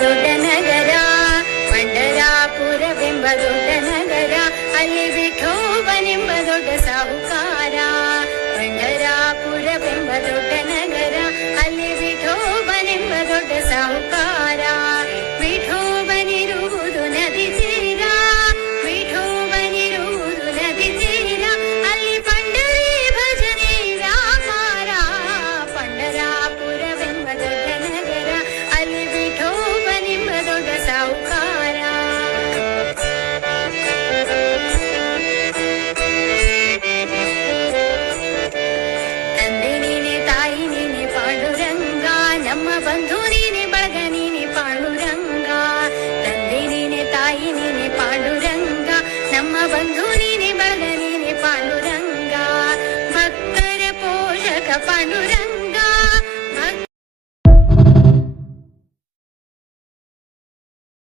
ದೊಡ್ಡ ನಗರ, ಪಂಡರಾಪುರವೆಂಬ ದೊಡ್ಡ ನಗರ, ಅಲ್ಲಿ ವಿಠೋಬನೆಂಬ ದೊಡ್ಡ ಸಾಹುಕಾರ. ಪಂಡರಾಪುರವೆಂಬ ದೊಡ್ಡ ನಗರ, ಅಲ್ಲಿ ವಿಠೋಬನೆಂಬ ದೊಡ್ಡ ಸಾಹುಕಾರ. ವಿಠೋಬನಿರುವುದು ನದಿ ತೀರ, ವಿಠೋಬನಿರುವುದು ನದಿ ತೀರ, ಅಲ್ಲಿ ಪಂಡರಿ ಭಜನೆ ವ್ಯಾಪಾರ. ಪಂಡರಾಪುರವೆಂಬ ದೊಡ್ಡ ನಗರ, ಅಲ್ಲಿ ವಿಠೋಬನೆಂಬ ದೊಡ್ಡ ಸಾಹುಕಾರ. ತಂದೆ ನೀನೆ, ತಾಯಿ ನೀನೆ ಪಾಂಡುರಂಗ, ನಮ್ಮ ಬಂಧು ನೀನೆ, ಬಳಗ ನೀನೆ ಪಾಂಡುರಂಗ. ತಂದೆ ನೀನೆ, ತಾಯಿ ನೀನೆ ಪಾಂಡುರಂಗ, ನಮ್ಮ ಬಂಧು ನೀನೆ, ಬಳಗ ನೀನೆ ಪಾಂಡುರಂಗ. ಭಕ್ತರ ಪೋಷಕ ಪಾಂಡುರಂಗ.